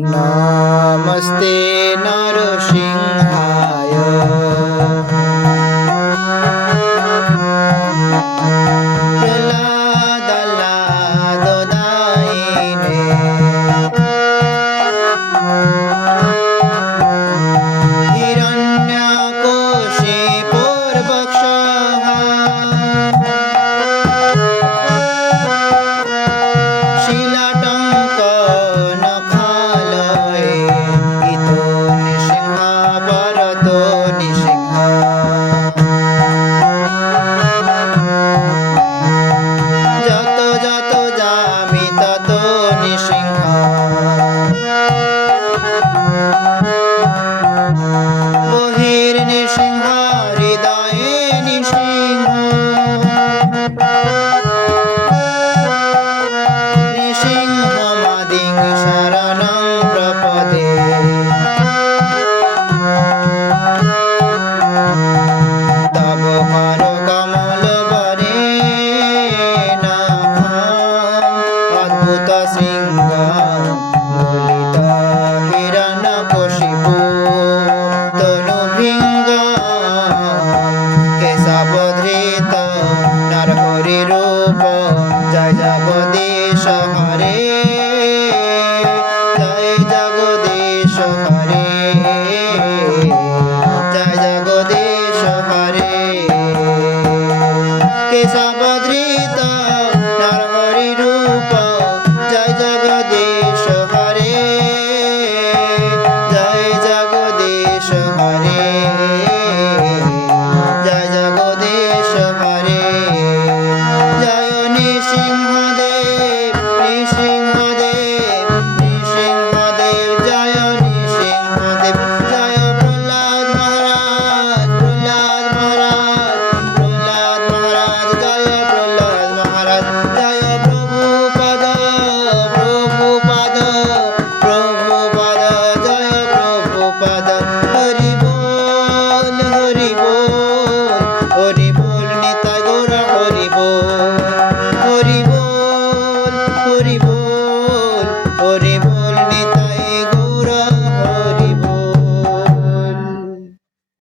नामस्ते नरसिंह। নৃসিংহ বহির নৃসিংহ হৃদয়ে নৃসিংহ। নৃসিংহমাদিং শরণং ভূতা সিংহার বলিতা হিরানা কশিপু, তনু ভিঙ্গা কেশা বদ্রিতা নারহরি রূপ, জয় জগদীশ হরে, জয় জগদীশ হরে।